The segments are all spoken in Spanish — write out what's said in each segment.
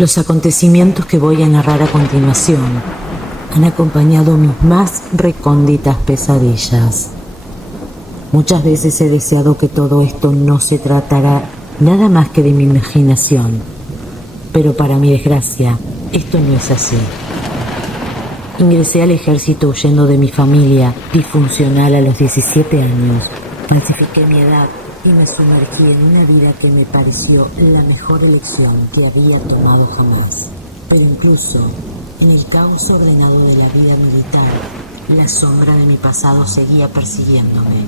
Los acontecimientos que voy a narrar a continuación han acompañado mis más recónditas pesadillas. Muchas veces he deseado que todo esto no se tratara nada más que de mi imaginación, pero para mi desgracia, esto no es así. Ingresé al ejército huyendo de mi familia disfuncional a los 17 años. Falsifiqué mi edad y me sumergí en una vida que me pareció la mejor elección que había tomado jamás. Pero incluso en el caos ordenado de la vida militar, la sombra de mi pasado seguía persiguiéndome.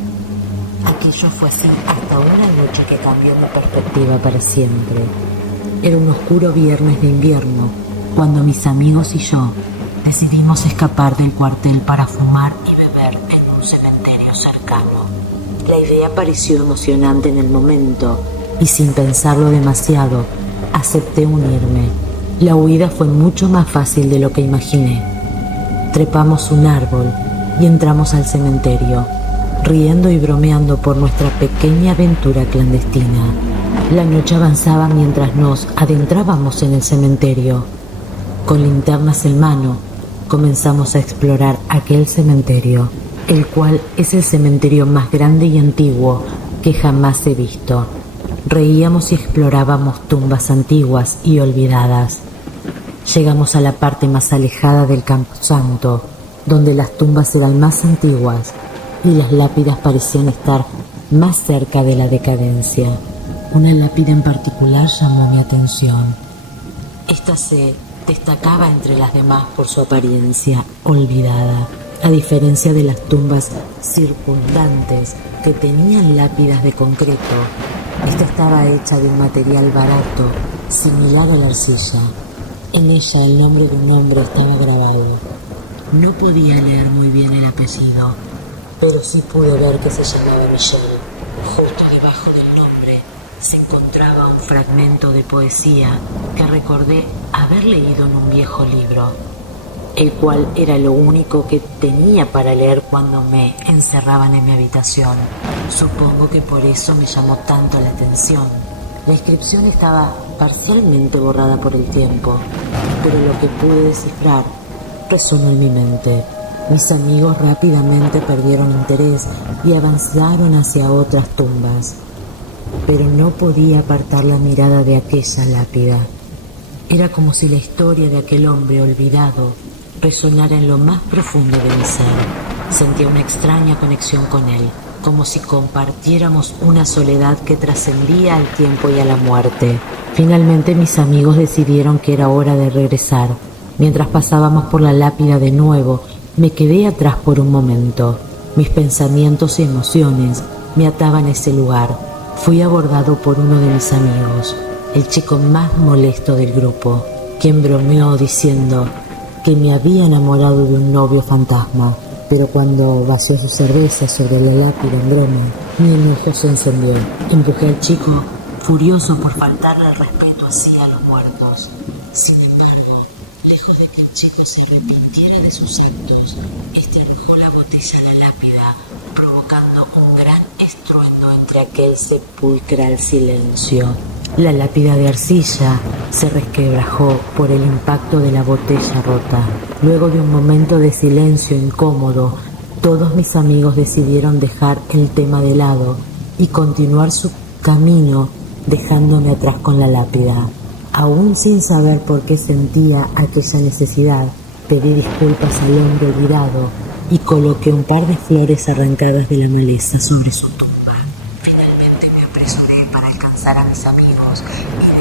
Aquello fue así hasta una noche que cambió mi perspectiva para siempre. Era un oscuro viernes de invierno, cuando mis amigos y yo decidimos escapar del cuartel para fumar y beber en un cementerio cercano. La idea pareció emocionante en el momento y sin pensarlo demasiado, acepté unirme. La huida fue mucho más fácil de lo que imaginé. Trepamos un árbol y entramos al cementerio, riendo y bromeando por nuestra pequeña aventura clandestina. La noche avanzaba mientras nos adentrábamos en el cementerio. Con linternas en mano, comenzamos a explorar aquel cementerio, el cual es el cementerio más grande y antiguo que jamás he visto. Reíamos y explorábamos tumbas antiguas y olvidadas. Llegamos a la parte más alejada del camposanto, donde las tumbas eran más antiguas y las lápidas parecían estar más cerca de la decadencia. Una lápida en particular llamó mi atención. Esta se destacaba entre las demás por su apariencia olvidada. A diferencia de las tumbas circundantes que tenían lápidas de concreto, esta estaba hecha de un material barato, similar a la arcilla. En ella el nombre de un hombre estaba grabado. No podía leer muy bien el apellido, pero sí pude ver que se llamaba Michel. Justo debajo del nombre se encontraba un fragmento de poesía que recordé haber leído en un viejo libro, el cual era lo único que tenía para leer cuando me encerraban en mi habitación. Supongo que por eso me llamó tanto la atención. La inscripción estaba parcialmente borrada por el tiempo, pero lo que pude descifrar resonó en mi mente. Mis amigos rápidamente perdieron interés y avanzaron hacia otras tumbas, pero no podía apartar la mirada de aquella lápida. Era como si la historia de aquel hombre olvidado resonara en lo más profundo de mi ser. Sentía una extraña conexión con él, como si compartiéramos una soledad que trascendía al tiempo y a la muerte. Finalmente mis amigos decidieron que era hora de regresar. Mientras pasábamos por la lápida de nuevo, me quedé atrás por un momento. Mis pensamientos y emociones me ataban a ese lugar. Fui abordado por uno de mis amigos, el chico más molesto del grupo, quien bromeó diciendo que me había enamorado de un novio fantasma, pero cuando vació su cerveza sobre la lápida en broma, mi enojo se encendió. Empujé al chico, furioso por faltarle el respeto así a los muertos. Sin embargo, lejos de que el chico se arrepintiera de sus actos, este arrojó la botella a la lápida, provocando un gran estruendo entre aquel sepulcral silencio. La lápida de arcilla se resquebrajó por el impacto de la botella rota. Luego de un momento de silencio incómodo, todos mis amigos decidieron dejar el tema de lado y continuar su camino, dejándome atrás con la lápida. Aún sin saber por qué sentía aquella necesidad, pedí disculpas al hombre olvidado y coloqué un par de flores arrancadas de la maleza sobre su tumba. Finalmente me apresuré para alcanzar a mis amigos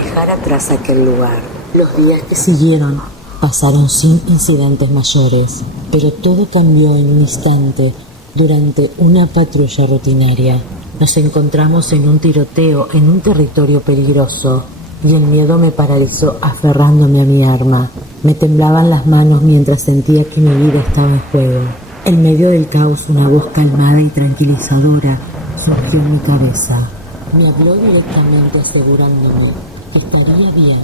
y dejar atrás aquel lugar. Los días que siguieron pasaron sin incidentes mayores, pero todo cambió en un instante durante una patrulla rutinaria. Nos encontramos en un tiroteo en un territorio peligroso y el miedo me paralizó aferrándome a mi arma. Me temblaban las manos mientras sentía que mi vida estaba en juego. En medio del caos, una voz calmada y tranquilizadora surgió en mi cabeza. Me habló directamente asegurándome que estaría bien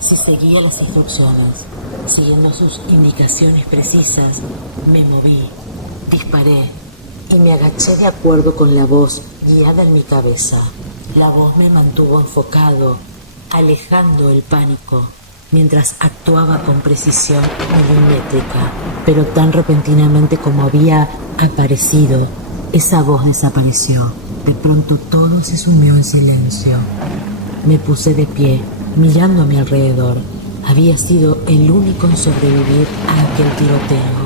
si seguía las instrucciones. Siguiendo sus indicaciones precisas, me moví, disparé y me agaché de acuerdo con la voz guiada en mi cabeza. La voz me mantuvo enfocado, alejando el pánico mientras actuaba con precisión milimétrica, pero tan repentinamente como había aparecido, esa voz desapareció. De pronto todo se sumió en silencio. Me puse de pie, mirando a mi alrededor. Había sido el único en sobrevivir a aquel tiroteo.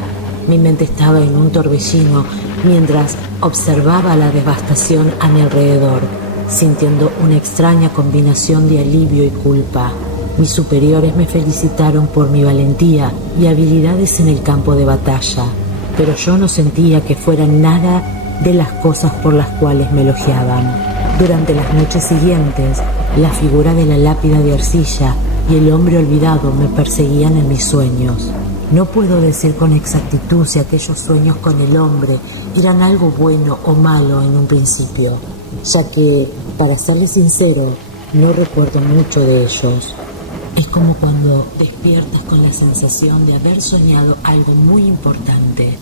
Mi mente estaba en un torbellino mientras observaba la devastación a mi alrededor, sintiendo una extraña combinación de alivio y culpa. Mis superiores me felicitaron por mi valentía y habilidades en el campo de batalla, pero yo no sentía que fueran nada de las cosas por las cuales me elogiaban. Durante las noches siguientes, la figura de la lápida de arcilla y el hombre olvidado me perseguían en mis sueños. No puedo decir con exactitud si aquellos sueños con el hombre eran algo bueno o malo en un principio, ya que, para serles sincero, no recuerdo mucho de ellos. Es como cuando despiertas con la sensación de haber soñado algo muy importante.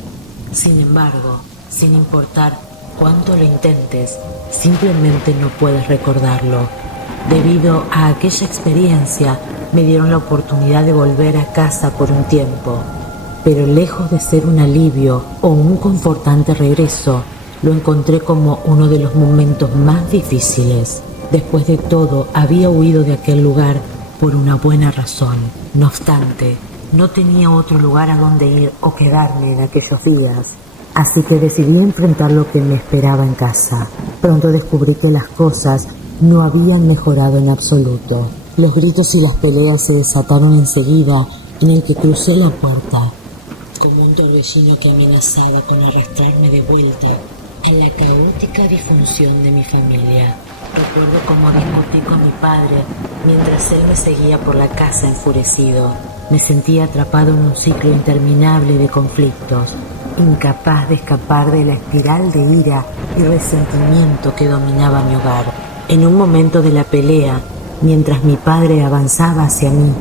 Sin embargo, sin importar cuánto lo intentes, simplemente no puedes recordarlo. Debido a aquella experiencia, me dieron la oportunidad de volver a casa por un tiempo, pero lejos de ser un alivio o un confortante regreso, lo encontré como uno de los momentos más difíciles. Después de todo, había huido de aquel lugar por una buena razón. No obstante, no tenía otro lugar a donde ir o quedarme en aquellos días, así que decidí enfrentar lo que me esperaba en casa. Pronto descubrí que las cosas no habían mejorado en absoluto. Los gritos y las peleas se desataron enseguida en el que crucé la puerta, como un torbellino que amenazaba con arrastrarme de vuelta a la caótica disfunción de mi familia. Recuerdo cómo discutí con mi padre mientras él me seguía por la casa enfurecido. Me sentía atrapado en un ciclo interminable de conflictos, incapaz de escapar de la espiral de ira y resentimiento que dominaba mi hogar. En un momento de la pelea, mientras mi padre avanzaba hacia mí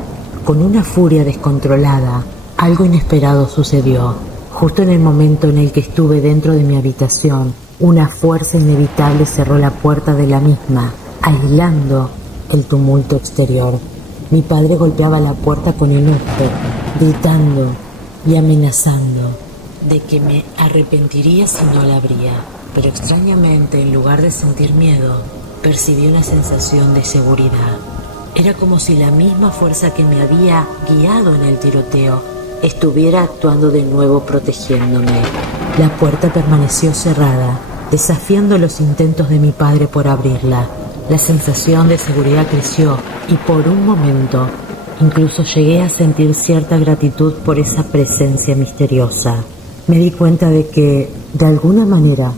con una furia descontrolada, algo inesperado sucedió. Justo en el momento en el que estuve dentro de mi habitación, una fuerza inevitable cerró la puerta de la misma, aislando el tumulto exterior. Mi padre golpeaba la puerta con enojo, gritando y amenazando de que me arrepentiría si no la abría. Pero extrañamente, en lugar de sentir miedo, percibí una sensación de seguridad. Era como si la misma fuerza que me había guiado en el tiroteo estuviera actuando de nuevo protegiéndome. La puerta permaneció cerrada, desafiando los intentos de mi padre por abrirla. La sensación de seguridad creció y por un momento incluso llegué a sentir cierta gratitud por esa presencia misteriosa. Me di cuenta de que, de alguna manera,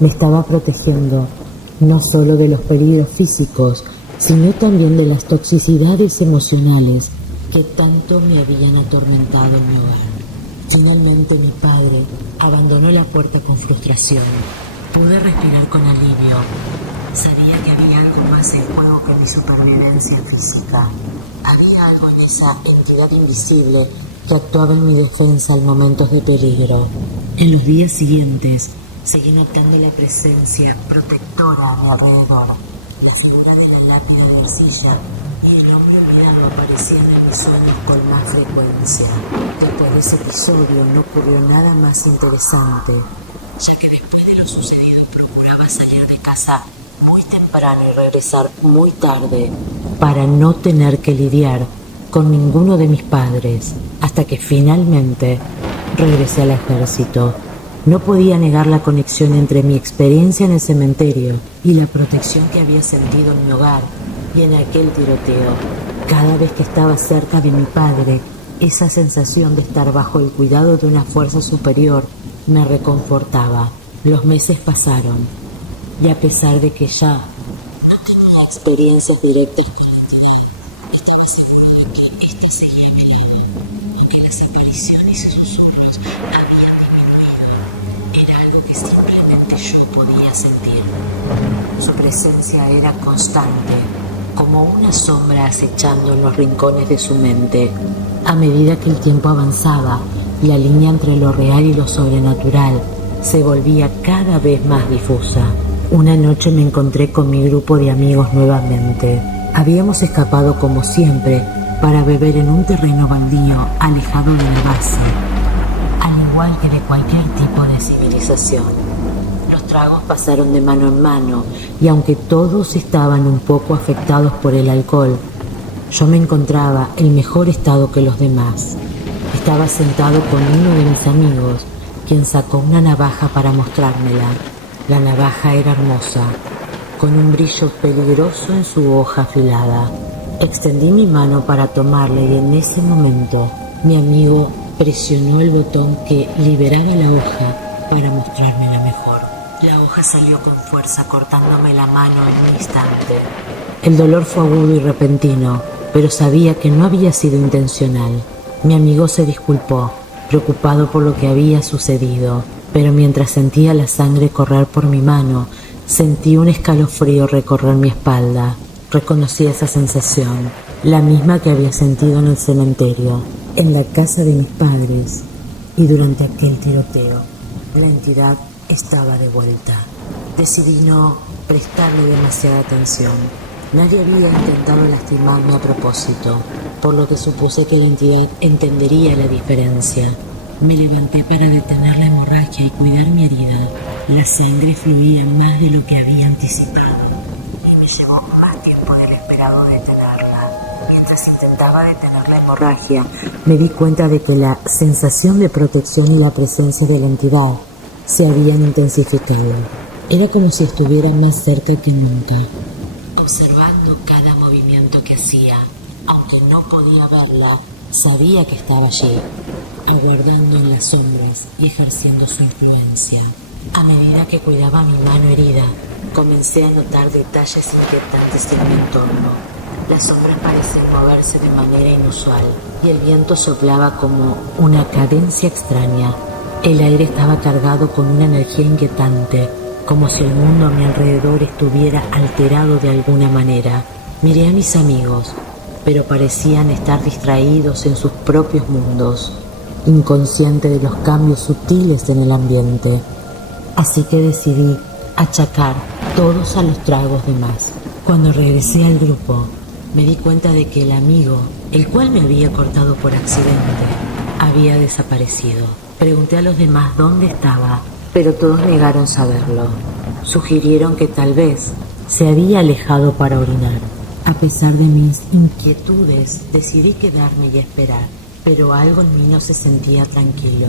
me estaba protegiendo no solo de los peligros físicos, sino también de las toxicidades emocionales que tanto me habían atormentado en mi hogar. Finalmente mi padre abandonó la puerta con frustración. Pude respirar con alivio. Sabía que había algo más en juego que mi supervivencia física. Había algo en esa entidad invisible que actuaba en mi defensa en momentos de peligro. En los días siguientes, seguí notando la presencia protectora a mi alrededor. La figura de la lápida de arcilla y el hombre olvidado aparecían en mis sueños con más frecuencia. Después de ese episodio no ocurrió nada más interesante, ya que después de lo sucedido procuraba salir de casa muy temprano y regresar muy tarde para no tener que lidiar con ninguno de mis padres, hasta que finalmente regresé al ejército. No podía negar la conexión entre mi experiencia en el cementerio y la protección que había sentido en mi hogar y en aquel tiroteo. Cada vez que estaba cerca de mi padre, esa sensación de estar bajo el cuidado de una fuerza superior me reconfortaba. Los meses pasaron y a pesar de que ya no tenía experiencias directas con la entidad, estaba seguro de que ésta seguía a mi lado, aunque las apariciones y susurros habían disminuido. Era algo que simplemente yo podía sentir. Su presencia era constante, como una sombra acechando en los rincones de su mente. A medida que el tiempo avanzaba, la línea entre lo real y lo sobrenatural se volvía cada vez más difusa. Una noche me encontré con mi grupo de amigos nuevamente. Habíamos escapado como siempre para beber en un terreno baldío alejado de la base, al igual que de cualquier tipo de civilización. Los tragos pasaron de mano en mano y aunque todos estaban un poco afectados por el alcohol, yo me encontraba en mejor estado que los demás. Estaba sentado con uno de mis amigos, quien sacó una navaja para mostrármela. La navaja era hermosa, con un brillo peligroso en su hoja afilada. Extendí mi mano para tomarla y en ese momento mi amigo presionó el botón que liberaba la hoja para mostrármela mejor. La hoja salió con fuerza cortándome la mano en un instante. El dolor fue agudo y repentino, pero sabía que no había sido intencional. Mi amigo se disculpó, preocupado por lo que había sucedido, pero mientras sentía la sangre correr por mi mano, sentí un escalofrío recorrer mi espalda. Reconocí esa sensación, la misma que había sentido en el cementerio, en la casa de mis padres y durante aquel tiroteo. La entidad estaba de vuelta. Decidí no prestarle demasiada atención. Nadie había intentado lastimarme a propósito, por lo que supuse que la entidad entendería la diferencia. Me levanté para detener la hemorragia y cuidar mi herida. La sangre fluía más de lo que había anticipado y me llevó más tiempo del esperado detenerla. Mientras intentaba detener la hemorragia, me di cuenta de que la sensación de protección y la presencia de la entidad se habían intensificado. Era como si estuviera más cerca que nunca, observando cada movimiento que hacía. Aunque no podía verla, sabía que estaba allí, aguardando en las sombras y ejerciendo su influencia. A medida que cuidaba mi mano herida, comencé a notar detalles inquietantes en mi entorno. Las sombras parecían moverse de manera inusual y el viento soplaba como una cadencia extraña. El aire estaba cargado con una energía inquietante, como si el mundo a mi alrededor estuviera alterado de alguna manera. Miré a mis amigos, pero parecían estar distraídos en sus propios mundos, inconscientes de los cambios sutiles en el ambiente. Así que decidí achacar todos a los tragos de más. Cuando regresé al grupo, me di cuenta de que el amigo, el cual me había cortado por accidente, había desaparecido. Pregunté a los demás dónde estaba, pero todos negaron saberlo. Sugirieron que tal vez se había alejado para orinar. A pesar de mis inquietudes, decidí quedarme y esperar, pero algo en mí no se sentía tranquilo.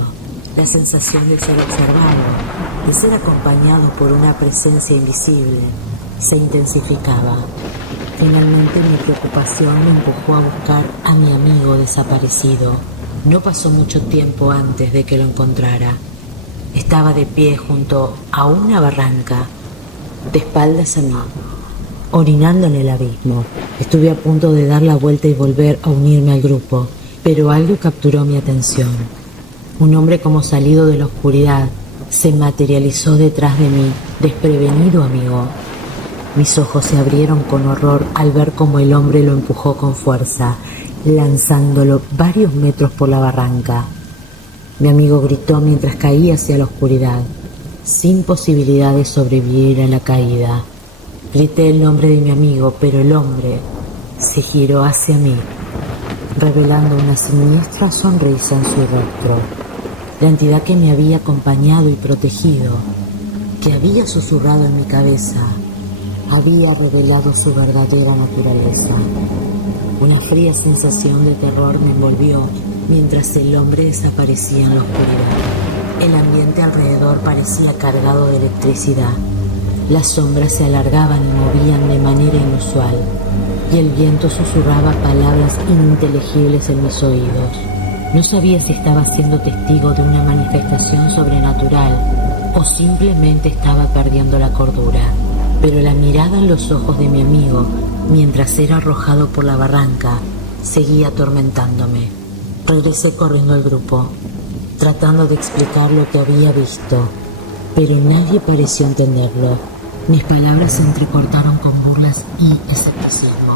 La sensación de ser observado, de ser acompañado por una presencia invisible, se intensificaba. Finalmente mi preocupación me empujó a buscar a mi amigo desaparecido. No pasó mucho tiempo antes de que lo encontrara. Estaba de pie junto a una barranca, de espaldas a mí, orinando en el abismo. Estuve a punto de dar la vuelta y volver a unirme al grupo, pero algo capturó mi atención. Un hombre como salido de la oscuridad se materializó detrás de mí, desprevenido, amigo. Mis ojos se abrieron con horror al ver cómo el hombre lo empujó con fuerza, lanzándolo varios metros por la barranca. Mi amigo gritó mientras caía hacia la oscuridad, sin posibilidad de sobrevivir a la caída. Grité el nombre de mi amigo, pero el hombre se giró hacia mí, revelando una siniestra sonrisa en su rostro. La entidad que me había acompañado y protegido, que había susurrado en mi cabeza, había revelado su verdadera naturaleza. Una fría sensación de terror me envolvió mientras el hombre desaparecía en la oscuridad. El ambiente alrededor parecía cargado de electricidad. Las sombras se alargaban y movían de manera inusual, y el viento susurraba palabras ininteligibles en mis oídos. No sabía si estaba siendo testigo de una manifestación sobrenatural o simplemente estaba perdiendo la cordura, pero la mirada en los ojos de mi amigo mientras era arrojado por la barranca seguía atormentándome. Regresé corriendo al grupo, tratando de explicar lo que había visto, pero nadie pareció entenderlo. Mis palabras se entrecortaron con burlas y escepticismo,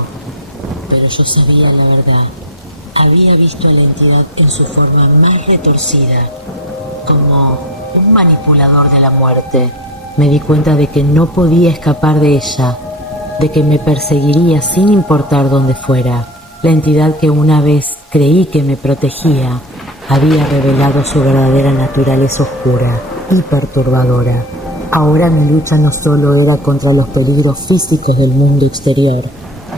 pero yo sabía la verdad. Había visto a la entidad en su forma más retorcida, como un manipulador de la muerte. Me di cuenta de que no podía escapar de ella, de que me perseguiría sin importar dónde fuera. La entidad que una vez creí que me protegía había revelado su verdadera naturaleza oscura y perturbadora. Ahora mi lucha no solo era contra los peligros físicos del mundo exterior,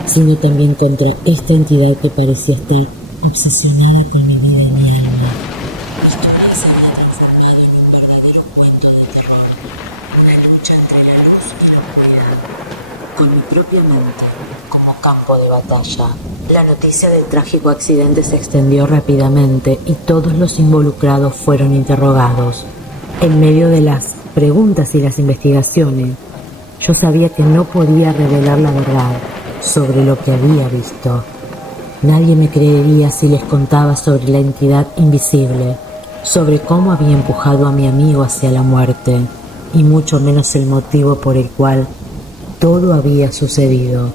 sino también contra esta entidad que parecía estar obsesionada con mi vida y mi alma. Mi historia se había transformado en un verdadero cuento de terror, una lucha entre la luz y la oscuridad, con mi propia mente como campo de batalla. La noticia del trágico accidente se extendió rápidamente y todos los involucrados fueron interrogados. En medio de las preguntas y las investigaciones, yo sabía que no podía revelar la verdad sobre lo que había visto. Nadie me creería si les contaba sobre la entidad invisible, sobre cómo había empujado a mi amigo hacia la muerte, y mucho menos el motivo por el cual todo había sucedido.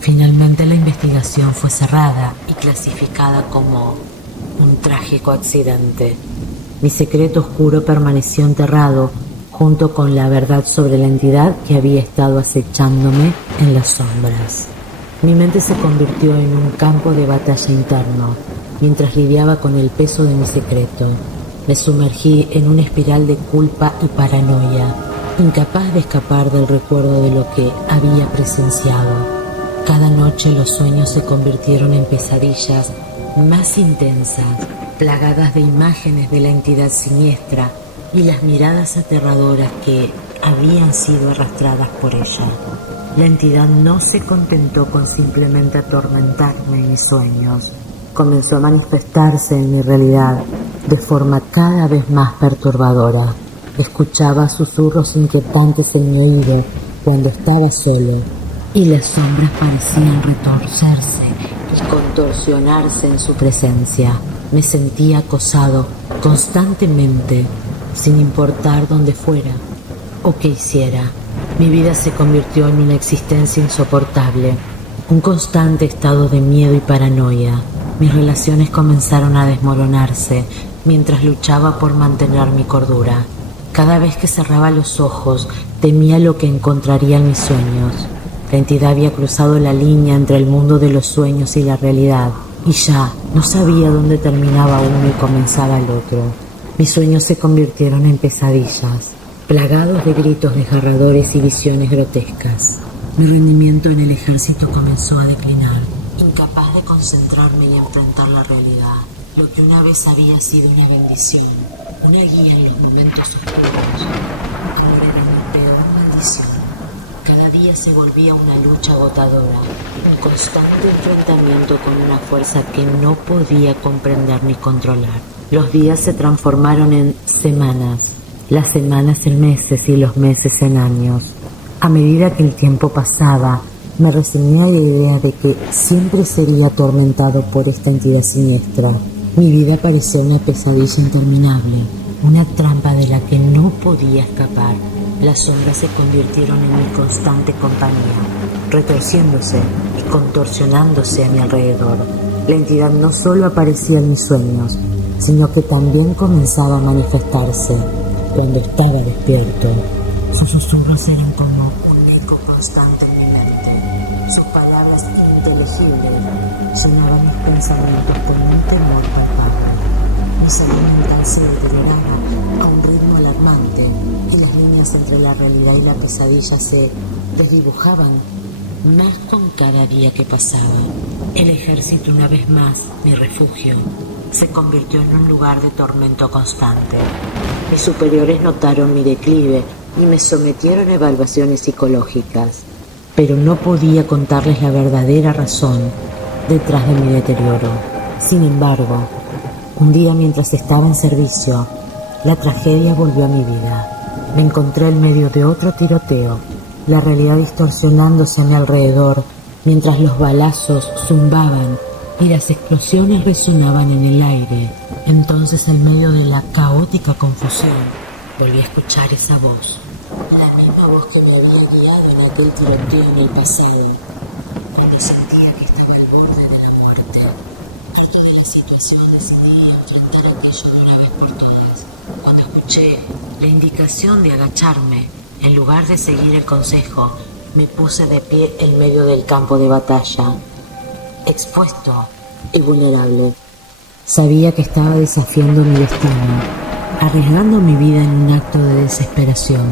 Finalmente la investigación fue cerrada y clasificada como un trágico accidente. Mi secreto oscuro permaneció enterrado junto con la verdad sobre la entidad que había estado acechándome en las sombras. Mi mente se convirtió en un campo de batalla interno mientras lidiaba con el peso de mi secreto. Me sumergí en una espiral de culpa y paranoia, incapaz de escapar del recuerdo de lo que había presenciado. Cada noche los sueños se convirtieron en pesadillas más intensas, plagadas de imágenes de la entidad siniestra y las miradas aterradoras que habían sido arrastradas por ella. La entidad no se contentó con simplemente atormentarme en mis sueños. Comenzó a manifestarse en mi realidad de forma cada vez más perturbadora. Escuchaba susurros inquietantes en mi oído cuando estaba solo, y las sombras parecían retorcerse y contorsionarse en su presencia. Me sentía acosado constantemente, sin importar dónde fuera o qué hiciera. Mi vida se convirtió en una existencia insoportable, un constante estado de miedo y paranoia. Mis relaciones comenzaron a desmoronarse mientras luchaba por mantener mi cordura. Cada vez que cerraba los ojos, temía lo que encontraría en mis sueños. La entidad había cruzado la línea entre el mundo de los sueños y la realidad, y ya no sabía dónde terminaba uno y comenzaba el otro. Mis sueños se convirtieron en pesadillas, plagados de gritos desgarradores y visiones grotescas. Mi rendimiento en el ejército comenzó a declinar, incapaz de concentrarme y enfrentar la realidad. Lo que una vez había sido una bendición, una guía en los momentos oscuros, ahora era mi peor maldición. Cada día se volvía una lucha agotadora, un constante enfrentamiento con una fuerza que no podía comprender ni controlar. Los días se transformaron en semanas, las semanas en meses y los meses en años. A medida que el tiempo pasaba, me resigné a la idea de que siempre sería atormentado por esta entidad siniestra. Mi vida parecía una pesadilla interminable, una trampa de la que no podía escapar. Las sombras se convirtieron en mi constante compañía, retorciéndose y contorsionándose a mi alrededor. La entidad no solo aparecía en mis sueños, sino que también comenzaba a manifestarse cuando estaba despierto. Sus susurros eran como un eco constante en mi mente. Sus palabras ininteligibles llenaban mis pensamientos con un temor palpable. Mi salud mental se deterioraba a un ritmo alarmante y las líneas entre la realidad y la pesadilla se desdibujaban más con cada día que pasaba. El ejército, una vez más, mi refugio, se convirtió en un lugar de tormento constante. Mis superiores notaron mi declive y me sometieron a evaluaciones psicológicas, pero no podía contarles la verdadera razón detrás de mi deterioro. Sin embargo, un día mientras estaba en servicio, la tragedia volvió a mi vida. Me encontré en medio de otro tiroteo, la realidad distorsionándose a mi alrededor mientras los balazos zumbaban y las explosiones resonaban en el aire. Entonces, en medio de la caótica confusión, volví a escuchar esa voz, la misma voz que me había guiado en aquel tiroteo en el pasado, cuando sentía que estaba al borde de la muerte. Fruto de la situación, decidí enfrentar aquello de una vez por todas. Cuando escuché la indicación de agacharme, en lugar de seguir el consejo, me puse de pie en medio del campo de batalla. expuesto y vulnerable. Sabía que estaba desafiando mi destino, arriesgando mi vida en un acto de desesperación.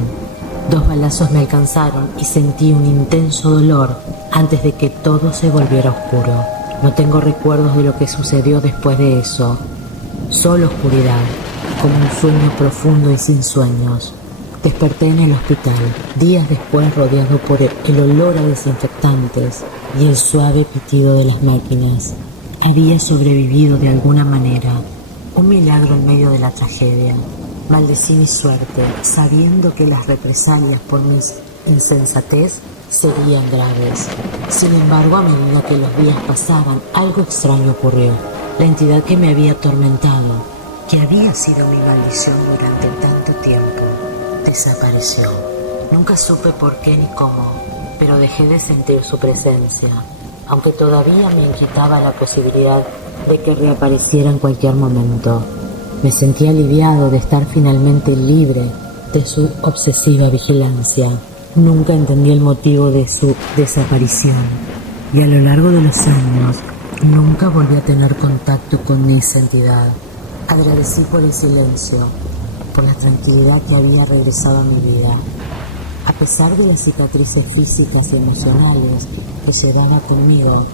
2 balazos me alcanzaron y sentí un intenso dolor antes de que todo se volviera oscuro. No tengo recuerdos de lo que sucedió después de eso. Solo oscuridad, como un sueño profundo y sin sueños. Desperté en el hospital, días después rodeado por el olor a desinfectantes y el suave pitido de las máquinas. Había sobrevivido de alguna manera, un milagro en medio de la tragedia. Maldecí mi suerte, sabiendo que las represalias por mi insensatez serían graves. Sin embargo, a medida que los días pasaban, algo extraño ocurrió. La entidad que me había atormentado, que había sido mi maldición durante tanto tiempo, desapareció. Nunca supe por qué ni cómo, pero dejé de sentir su presencia, aunque todavía me inquietaba la posibilidad de que reapareciera en cualquier momento. Me sentí aliviado de estar finalmente libre de su obsesiva vigilancia. Nunca entendí el motivo de su desaparición y a lo largo de los años nunca volví a tener contacto con esa entidad. Agradecí por el silencio, por la tranquilidad que había regresado a mi vida. A pesar de las cicatrices físicas y emocionales que llevaba conmigo,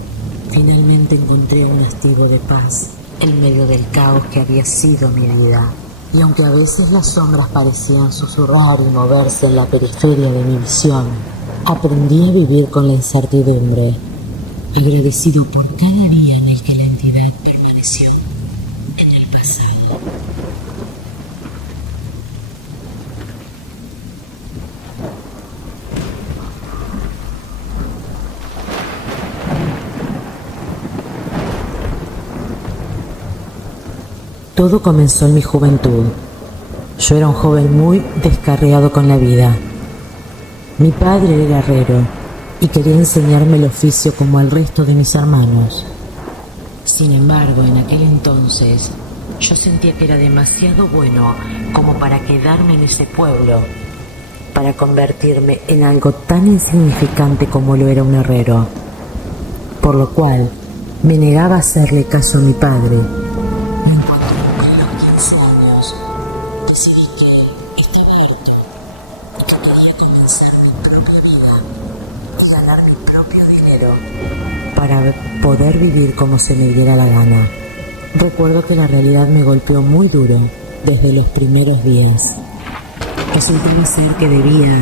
finalmente encontré un hastío de paz en medio del caos que había sido mi vida. Y aunque a veces las sombras parecían susurrar y moverse en la periferia de mi visión, aprendí a vivir con la incertidumbre, agradecido por cada día en el que la entidad permaneció en el pasado. Todo comenzó en mi juventud. Yo era un joven muy descarriado con la vida. Mi padre era herrero y quería enseñarme el oficio como al resto de mis hermanos. Sin embargo, en aquel entonces, yo sentía que era demasiado bueno como para quedarme en ese pueblo, para convertirme en algo tan insignificante como lo era un herrero. Por lo cual, me negaba a hacerle caso a mi padre. Para poder vivir como se me diera la gana. Recuerdo que la realidad me golpeó muy duro desde los primeros días. Resultaba ser que debía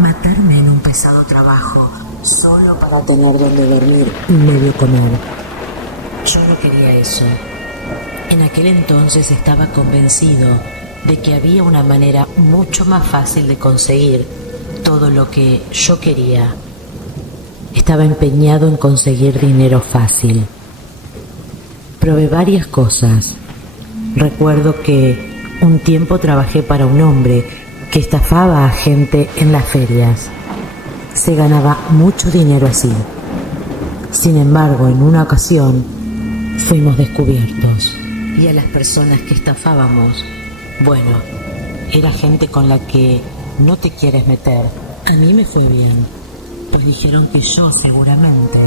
matarme en un pesado trabajo solo para tener donde dormir y medio comer. Yo no quería eso. En aquel entonces estaba convencido de que había una manera mucho más fácil de conseguir todo lo que yo quería. Estaba empeñado en conseguir dinero fácil. Probé varias cosas. Recuerdo que un tiempo trabajé para un hombre que estafaba a gente en las ferias. Se ganaba mucho dinero así. Sin embargo, en una ocasión fuimos descubiertos. Y a las personas que estafábamos, bueno, era gente con la que no te quieres meter. A mí me fue bien. Pues dijeron que yo seguramente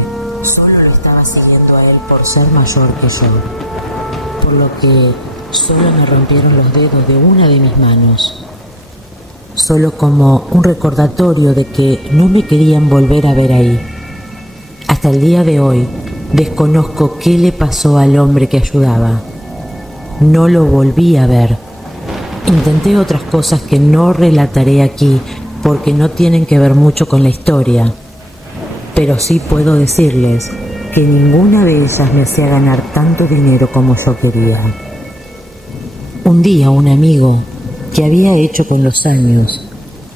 solo lo estaba siguiendo a él por ser mayor que yo, por lo que solo me rompieron los dedos de una de mis manos, solo como un recordatorio de que no me querían volver a ver ahí. Hasta el día de hoy desconozco qué le pasó al hombre que ayudaba. No lo volví a ver. Intenté otras cosas que no relataré aquí porque no tienen que ver mucho con la historia, pero sí puedo decirles que ninguna de ellas me hacía ganar tanto dinero como yo quería. Un día un amigo, que había hecho con los años,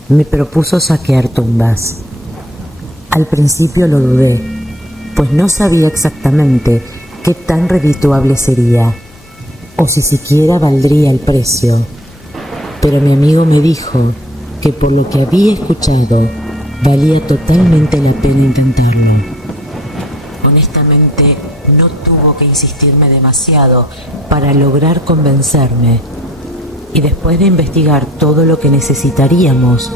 me propuso saquear tumbas. Al principio lo dudé, pues no sabía exactamente qué tan redituable sería, o si siquiera valdría el precio, pero mi amigo me dijo que por lo que había escuchado, valía totalmente la pena intentarlo. Honestamente, no tuvo que insistirme demasiado para lograr convencerme, y después de investigar todo lo que necesitaríamos,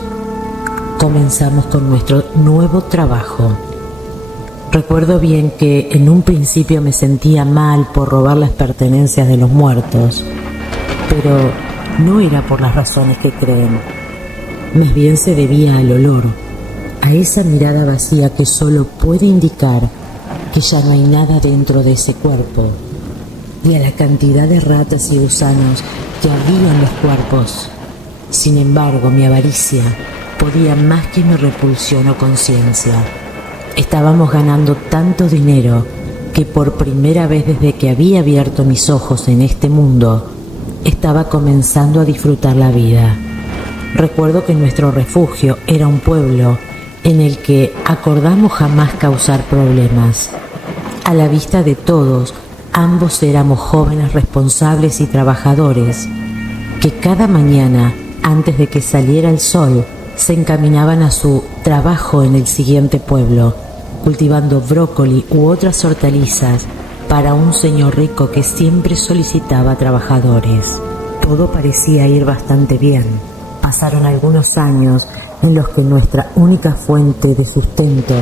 comenzamos con nuestro nuevo trabajo. Recuerdo bien que en un principio me sentía mal por robar las pertenencias de los muertos, pero no era por las razones que creen. Más bien se debía al olor, a esa mirada vacía que solo puede indicar que ya no hay nada dentro de ese cuerpo, y a la cantidad de ratas y gusanos que había en los cuerpos. Sin embargo, mi avaricia podía más que mi repulsión o conciencia. Estábamos ganando tanto dinero que por primera vez desde que había abierto mis ojos en este mundo, estaba comenzando a disfrutar la vida. Recuerdo que nuestro refugio era un pueblo en el que acordamos jamás causar problemas. A la vista de todos, ambos éramos jóvenes responsables y trabajadores, que cada mañana, antes de que saliera el sol, se encaminaban a su trabajo en el siguiente pueblo, cultivando brócoli u otras hortalizas para un señor rico que siempre solicitaba trabajadores. Todo parecía ir bastante bien. Pasaron algunos años en los que nuestra única fuente de sustento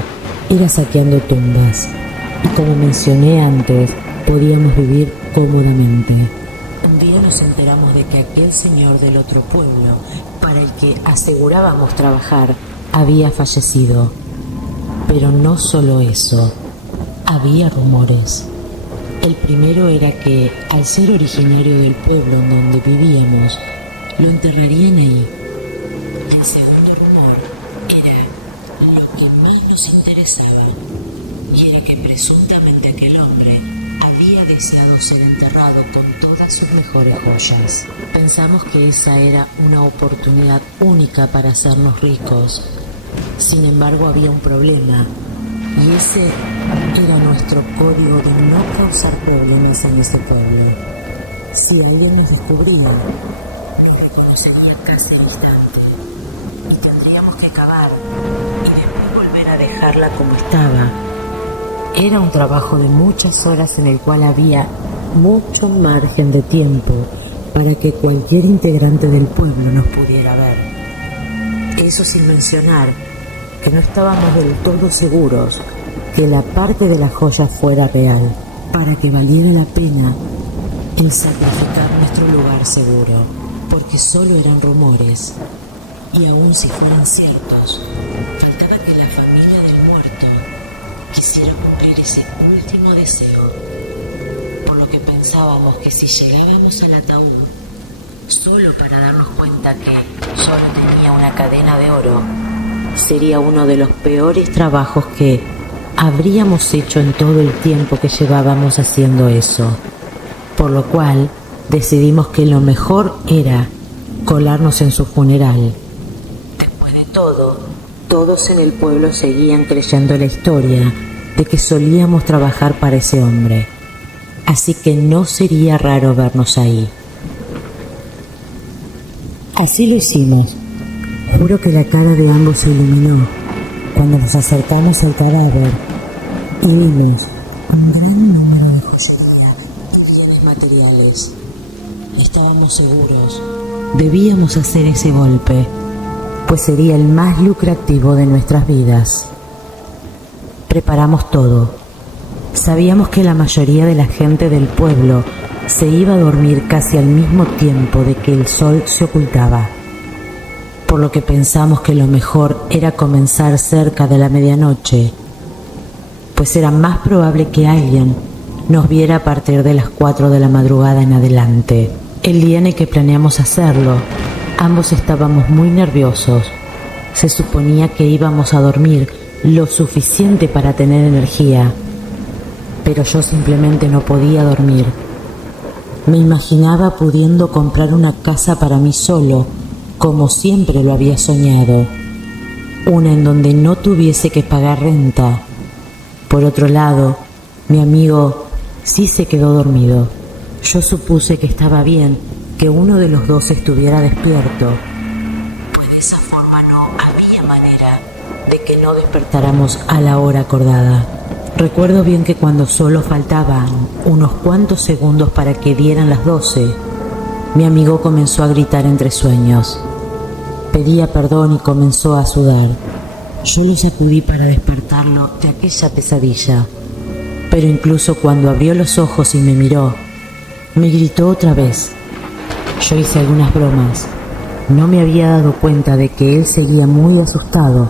era saqueando tumbas, y como mencioné antes, podíamos vivir cómodamente. Un día nos enteramos de que aquel señor del otro pueblo, para el que asegurábamos trabajar, había fallecido. Pero no solo eso, había rumores. El primero era que, al ser originario del pueblo en donde vivíamos, lo enterrarían ahí. El segundo rumor era lo que más nos interesaba, y era que presuntamente aquel hombre había deseado ser enterrado con todas sus mejores joyas. Pensamos que esa era una oportunidad única para hacernos ricos. Sin embargo, había un problema, y ese era nuestro código de no causar problemas en ese pueblo. Si alguien nos descubría, nos reconocería casi al instante, y tendríamos que cavar y después volver a dejarla como estaba. Era un trabajo de muchas horas en el cual había mucho margen de tiempo para que cualquier integrante del pueblo nos pudiera ver. Eso sin mencionar que no estábamos del todo seguros que la parte de la joya fuera real, para que valiera la pena el sacrificar nuestro lugar seguro, porque solo eran rumores, y aun si fueran ciertos, faltaba que la familia del muerto quisiera cumplir ese último deseo, por lo que pensábamos que si llegábamos al ataúd, solo para darnos cuenta que solo tenía una cadena de oro, sería uno de los peores trabajos que habríamos hecho en todo el tiempo que llevábamos haciendo eso, por lo cual decidimos que lo mejor era colarnos en su funeral. Después de todo, todos en el pueblo seguían creyendo la historia de que solíamos trabajar para ese hombre, así que no sería raro vernos ahí. Así lo hicimos. Juro que la cara de ambos se iluminó cuando nos acercamos al cadáver y vimos un gran número de joyería y bienes materiales. Estábamos seguros, debíamos hacer ese golpe, pues sería el más lucrativo de nuestras vidas. Preparamos todo. Sabíamos que la mayoría de la gente del pueblo se iba a dormir casi al mismo tiempo de que el sol se ocultaba, por lo que pensamos que lo mejor era comenzar cerca de la medianoche, pues era más probable que alguien nos viera a partir de las 4 de la madrugada en adelante. El día en el que planeamos hacerlo, ambos estábamos muy nerviosos. Se suponía que íbamos a dormir lo suficiente para tener energía, pero yo simplemente no podía dormir. Me imaginaba pudiendo comprar una casa para mí solo, como siempre lo había soñado, una en donde no tuviese que pagar renta. Por otro lado, mi amigo sí se quedó dormido. Yo supuse que estaba bien que uno de los dos estuviera despierto, pues de esa forma no había manera de que no despertáramos a la hora acordada. Recuerdo bien que cuando solo faltaban unos cuantos segundos para que dieran las 12, mi amigo comenzó a gritar entre sueños. Pedía perdón y comenzó a sudar. Yo lo sacudí para despertarlo de aquella pesadilla, pero incluso cuando abrió los ojos y me miró, me gritó otra vez. Yo hice algunas bromas. No me había dado cuenta de que él seguía muy asustado,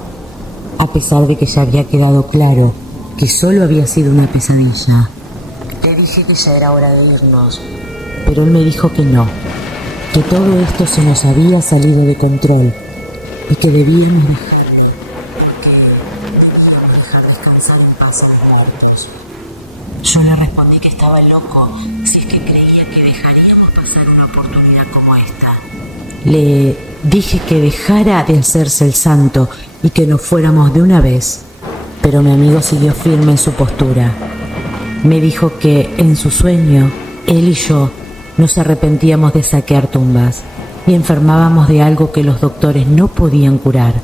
a pesar de que ya había quedado claro que solo había sido una pesadilla. Le dije que ya era hora de irnos, pero él me dijo que no, que todo esto se nos había salido de control y que debíamos dejar descansar en paz a los monstruos. Yo le respondí que estaba loco si es que creía que dejaríamos pasar una oportunidad como esta. Le dije que dejara de hacerse el santo y que nos fuéramos de una vez, pero mi amigo siguió firme en su postura. Me dijo que en su sueño, él y yo nos arrepentíamos de saquear tumbas y enfermábamos de algo que los doctores no podían curar,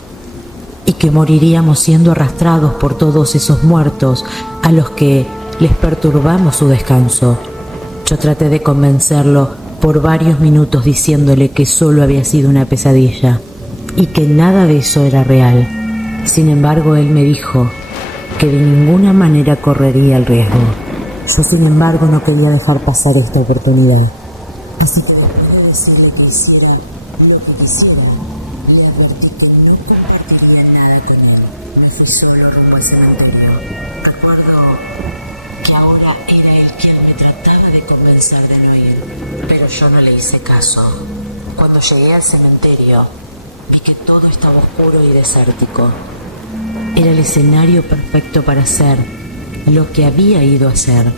y que moriríamos siendo arrastrados por todos esos muertos a los que les perturbamos su descanso. Yo traté de convencerlo por varios minutos diciéndole que solo había sido una pesadilla y que nada de eso era real. Sin embargo, él me dijo que de ninguna manera correría el riesgo. Yo, sin embargo, no quería dejar pasar esta oportunidad. Así que le decía lo que hiciera, lo que quisiera. Le advertí que no compartiría nada con él. Me fui solo rumbo al cementerio. Recuerdo que ahora era él quien me trataba de convencer de no ir, pero yo no le hice caso. Cuando llegué al cementerio, vi que todo estaba oscuro y desértico. Era el escenario perfecto para hacer lo que había ido a hacer,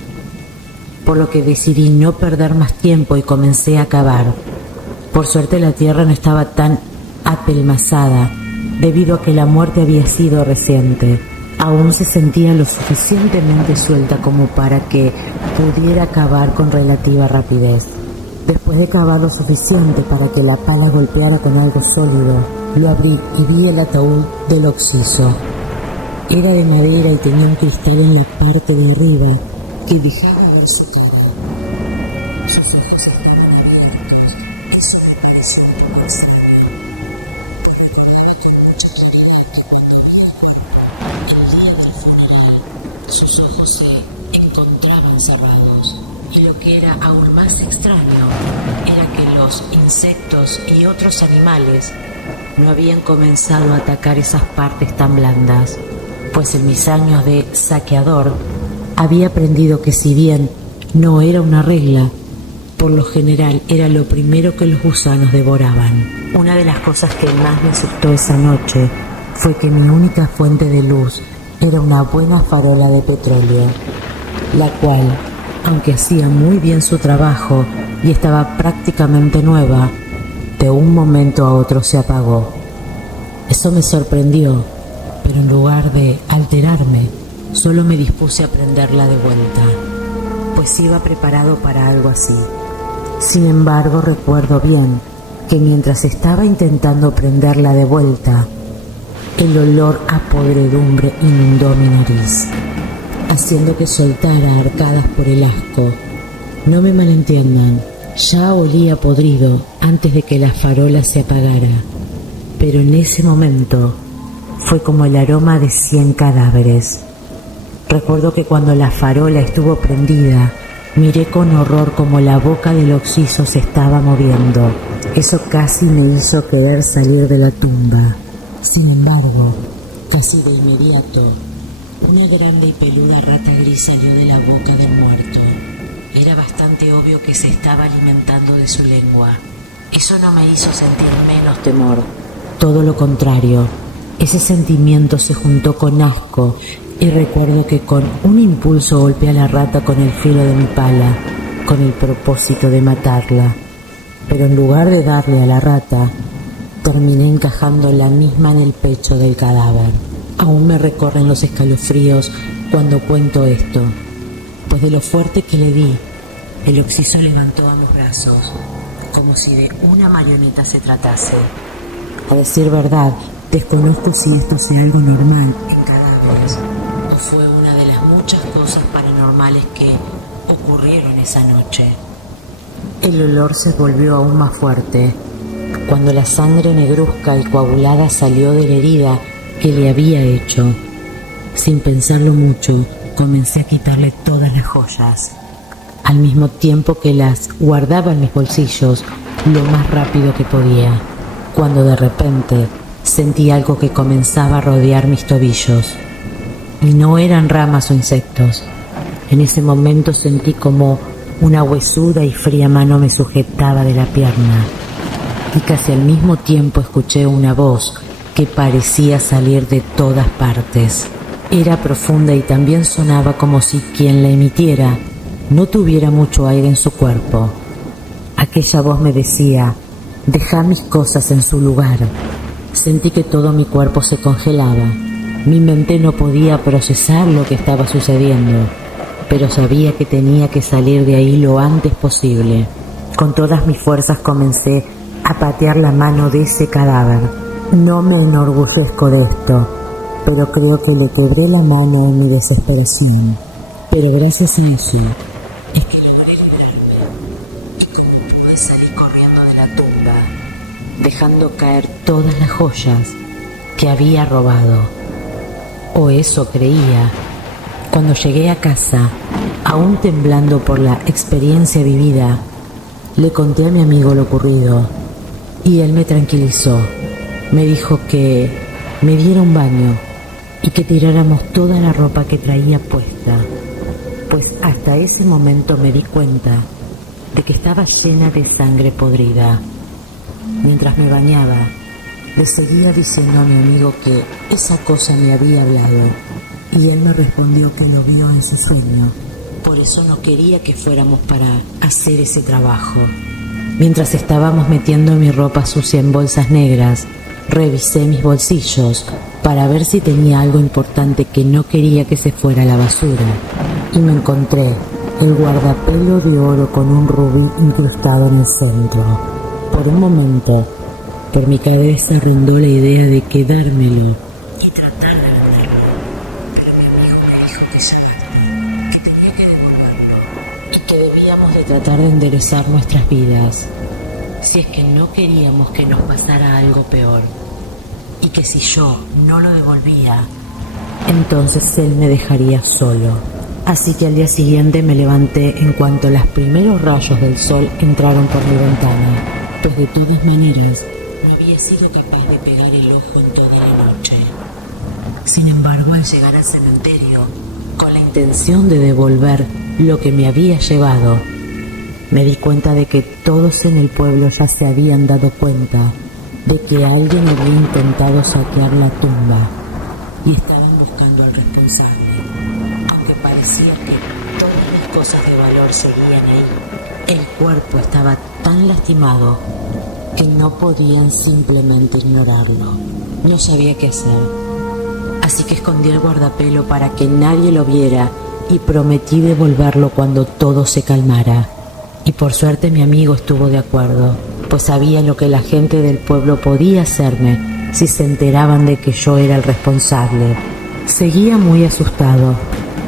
por lo que decidí no perder más tiempo y comencé a cavar. Por suerte la tierra no estaba tan apelmazada, debido a que la muerte había sido reciente. Aún se sentía lo suficientemente suelta como para que pudiera cavar con relativa rapidez. Después de cavar lo suficiente para que la pala golpeara con algo sólido, lo abrí y vi el ataúd del occiso. Era de madera y tenía un cristal en la parte de arriba que dejaba ver su cara. Sus ojos eran blancos, que se me parecían tomarse la vida. Sus ojos se encontraban cerrados, y lo que era aún más extraño era que los insectos y otros animales no habían comenzado a atacar esas partes tan blandas, pues en mis años de saqueador había aprendido que si bien no era una regla, por lo general era lo primero que los gusanos devoraban. Una de las cosas que más me asustó esa noche fue que mi única fuente de luz era una buena farola de petróleo, la cual, aunque hacía muy bien su trabajo y estaba prácticamente nueva, de un momento a otro se apagó. Eso me sorprendió, pero en lugar de alterarme, solo me dispuse a prenderla de vuelta, pues iba preparado para algo así. Sin embargo, recuerdo bien que mientras estaba intentando prenderla de vuelta, el olor a podredumbre inundó mi nariz, haciendo que soltara arcadas por el asco. No me malentiendan, ya olía podrido antes de que la farola se apagara, pero en ese momento fue como el aroma de 100 cadáveres. Recuerdo que cuando la farola estuvo prendida, miré con horror como la boca del occiso se estaba moviendo. Eso casi me hizo querer salir de la tumba. Sin embargo, casi de inmediato, una grande y peluda rata gris salió de la boca del muerto. Era bastante obvio que se estaba alimentando de su lengua. Eso no me hizo sentir menos temor. Todo lo contrario. Ese sentimiento se juntó con asco y recuerdo que con un impulso golpeé a la rata con el filo de mi pala, con el propósito de matarla. Pero en lugar de darle a la rata, terminé encajando la misma en el pecho del cadáver. Aún me recorren los escalofríos cuando cuento esto, pues de lo fuerte que le di, el occiso levantó ambos brazos, como si de una marioneta se tratase. A decir verdad, desconozco si esto sea algo normal en cadáveres o fue una de las muchas cosas paranormales que ocurrieron esa noche. El olor se volvió aún más fuerte. Cuando la sangre negruzca y coagulada salió de la herida, que le había hecho. Sin pensarlo mucho, comencé a quitarle todas las joyas, al mismo tiempo que las guardaba en mis bolsillos lo más rápido que podía, cuando de repente sentí algo que comenzaba a rodear mis tobillos. Y no eran ramas o insectos. En ese momento sentí como una huesuda y fría mano me sujetaba de la pierna. Y casi al mismo tiempo escuché una voz que parecía salir de todas partes. Era profunda y también sonaba como si quien la emitiera no tuviera mucho aire en su cuerpo. Aquella voz me decía: «Deja mis cosas en su lugar». Sentí que todo mi cuerpo se congelaba. Mi mente no podía procesar lo que estaba sucediendo, pero sabía que tenía que salir de ahí lo antes posible. Con todas mis fuerzas comencé a patear la mano de ese cadáver. No me enorgullezco de esto, pero creo que le quebré la mano en mi desesperación. Pero gracias a eso es que logré liberarme. Y como pude salir corriendo de la tumba, dejando caer todas las joyas que había robado. O eso creía. Cuando llegué a casa, aún temblando por la experiencia vivida, le conté a mi amigo lo ocurrido y él me tranquilizó. Me dijo que me diera un baño y que tiráramos toda la ropa que traía puesta, pues hasta ese momento me di cuenta de que estaba llena de sangre podrida. Mientras me bañaba, le seguía diciendo a mi amigo que esa cosa me había hablado y él me respondió que lo vio en su sueño. Por eso no quería que fuéramos para hacer ese trabajo. Mientras estábamos metiendo mi ropa sucia en bolsas negras, revisé mis bolsillos para ver si tenía algo importante que no quería que se fuera a la basura. Y me encontré el guardapelo de oro con un rubí incrustado en el centro. Por un momento, por mi cabeza rondó la idea de quedármelo y tratar de venderlo, pero mi amigo me dijo que ya no, que tenía que devolverlo y que debíamos de tratar de enderezar nuestras vidas, si es que no queríamos que nos pasara algo peor, y que si yo no lo devolvía, entonces él me dejaría solo. Así que al día siguiente me levanté en cuanto los primeros rayos del sol entraron por mi ventana, pues de todas maneras no había sido capaz de pegar el ojo en toda la noche. Sin embargo, al llegar al cementerio, con la intención de devolver lo que me había llevado, me di cuenta de que todos en el pueblo ya se habían dado cuenta de que alguien había intentado saquear la tumba y estaban buscando al responsable. Aunque parecía que todas las cosas de valor seguían ahí, el cuerpo estaba tan lastimado que no podían simplemente ignorarlo. No sabía qué hacer, así que escondí el guardapelo para que nadie lo viera y prometí devolverlo cuando todo se calmara. Y por suerte mi amigo estuvo de acuerdo, pues sabía lo que la gente del pueblo podía hacerme si se enteraban de que yo era el responsable. Seguía muy asustado.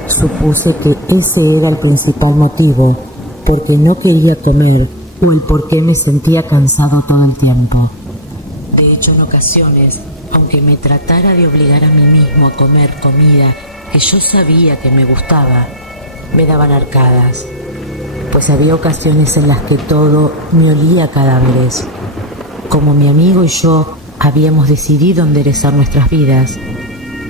Supuse que ese era el principal motivo, porque no quería comer o el por qué me sentía cansado todo el tiempo. De hecho, en ocasiones, aunque me tratara de obligar a mí mismo a comer comida que yo sabía que me gustaba, me daban arcadas, pues había ocasiones en las que todo me olía a cadáveres. Como mi amigo y yo habíamos decidido enderezar nuestras vidas,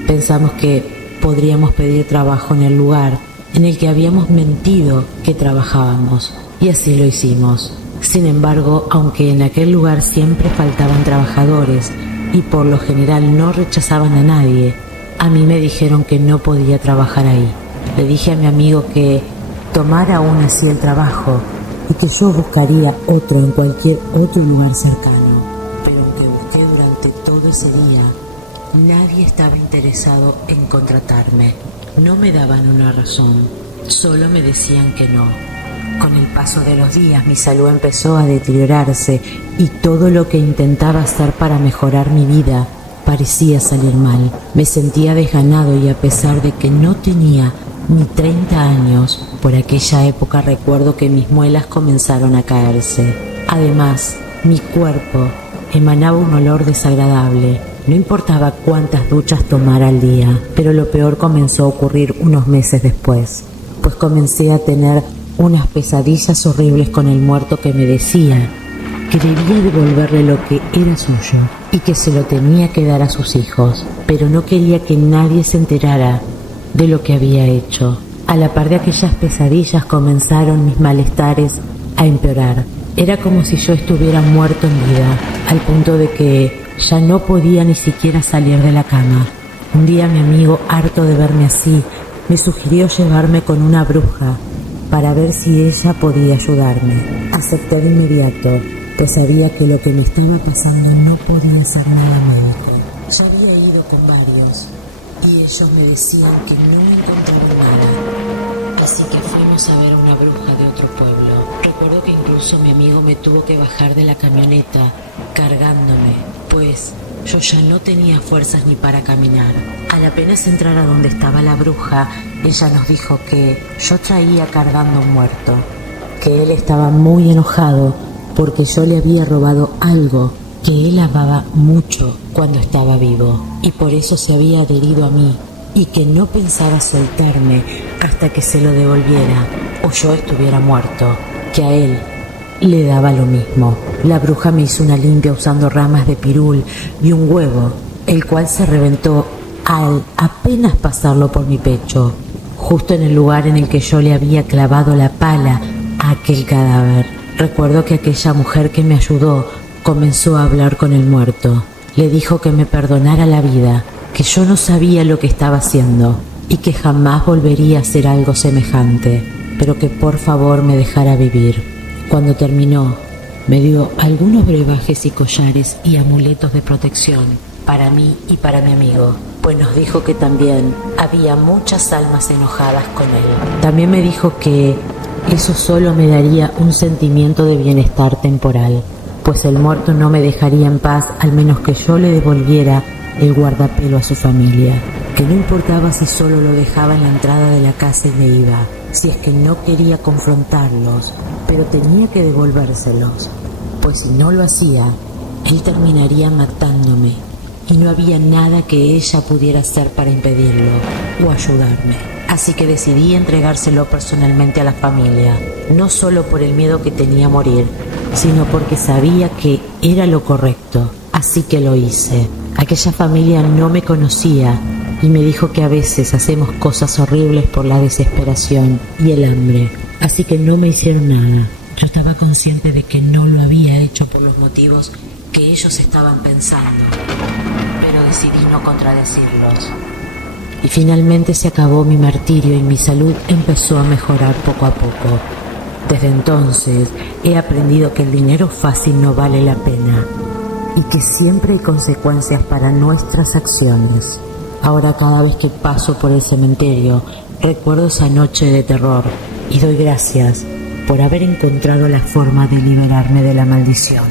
pensamos que podríamos pedir trabajo en el lugar en el que habíamos mentido que trabajábamos, y así lo hicimos. Sin embargo, aunque en aquel lugar siempre faltaban trabajadores y por lo general no rechazaban a nadie, a mí me dijeron que no podía trabajar ahí. Le dije a mi amigo que tomara aún así el trabajo y que yo buscaría otro en cualquier otro lugar cercano. Pero aunque busqué durante todo ese día, nadie estaba interesado en contratarme. No me daban una razón, solo me decían que no. Con el paso de los días mi salud empezó a deteriorarse y todo lo que intentaba hacer para mejorar mi vida parecía salir mal. Me sentía desganado y a pesar de que no tenía ni 30 años, por aquella época recuerdo que mis muelas comenzaron a caerse. Además, mi cuerpo emanaba un olor desagradable No importaba cuántas duchas tomara al día, pero lo peor comenzó a ocurrir unos meses después, pues comencé a tener unas pesadillas horribles con el muerto que me decía que debía devolverle lo que era suyo y que se lo tenía que dar a sus hijos, pero no quería que nadie se enterara de lo que había hecho. A la par de aquellas pesadillas comenzaron mis malestares a empeorar. Era como si yo estuviera muerto en vida, al punto de que ya no podía ni siquiera salir de la cama. Un día mi amigo, harto de verme así, me sugirió llevarme con una bruja para ver si ella podía ayudarme. Acepté de inmediato, pues sabía que lo que me estaba pasando no podía ser nada médico. Yo había ido con varios y ellos me decían que no encontraban nada. Así que fuimos a ver a una bruja de otro pueblo. Recuerdo que incluso mi amigo me tuvo que bajar de la camioneta cargándome, pues yo ya no tenía fuerzas ni para caminar. Al apenas entrar a donde estaba la bruja, ella nos dijo que yo traía cargando a un muerto, que él estaba muy enojado porque yo le había robado algo que él amaba mucho cuando estaba vivo y por eso se había adherido a mí y que no pensaba soltarme hasta que se lo devolviera o yo estuviera muerto, que a él le daba lo mismo. La bruja me hizo una limpia usando ramas de pirul y un huevo, el cual se reventó al apenas pasarlo por mi pecho, justo en el lugar en el que yo le había clavado la pala a aquel cadáver. Recuerdo que aquella mujer que me ayudó comenzó a hablar con el muerto. Le dijo que me perdonara la vida, que yo no sabía lo que estaba haciendo y que jamás volvería a hacer algo semejante, pero que por favor me dejara vivir. Cuando terminó, me dio algunos brebajes y collares y amuletos de protección para mí y para mi amigo, pues nos dijo que también había muchas almas enojadas con él. También me dijo que eso solo me daría un sentimiento de bienestar temporal, pues el muerto no me dejaría en paz al menos que yo le devolviera el guardapelo a su familia, que no importaba si solo lo dejaba en la entrada de la casa y me iba, si es que no quería confrontarlos, pero tenía que devolvérselos, pues si no lo hacía, él terminaría matándome y no había nada que ella pudiera hacer para impedirlo o ayudarme. Así que decidí entregárselo personalmente a la familia, no solo por el miedo que tenía a morir, sino porque sabía que era lo correcto. Así que lo hice. Aquella familia no me conocía y me dijo que a veces hacemos cosas horribles por la desesperación y el hambre. Así que no me hicieron nada. Yo estaba consciente de que no lo había hecho por los motivos que ellos estaban pensando, pero decidí no contradecirlos. Y finalmente se acabó mi martirio y mi salud empezó a mejorar poco a poco. Desde entonces he aprendido que el dinero fácil no vale la pena y que siempre hay consecuencias para nuestras acciones. Ahora cada vez que paso por el cementerio recuerdo esa noche de terror y doy gracias por haber encontrado la forma de liberarme de la maldición.